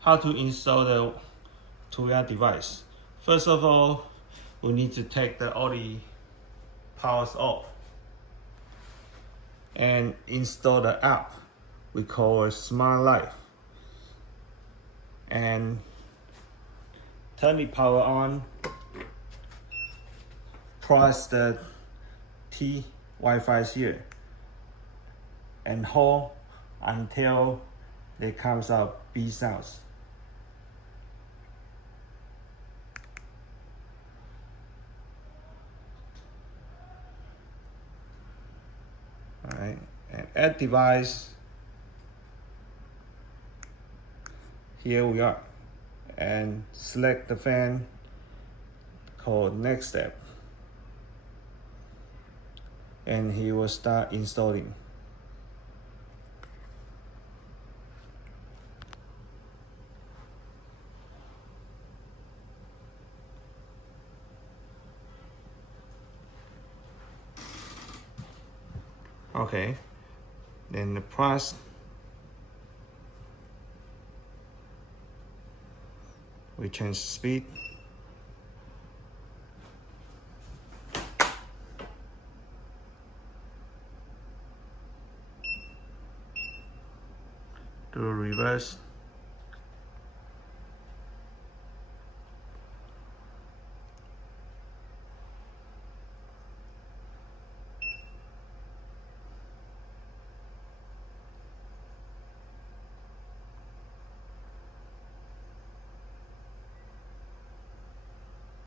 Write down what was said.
how to install the TUYA device. First of all, we need to take all the powers off and install the app we call Smart Life, and turn the power on, press the T Wi-Fi here and hold until it comes out B sounds. Alright, and add device. Here we are, and select the fan called next step, and he will start installing. Okay, then the press we change speed. Do reverse.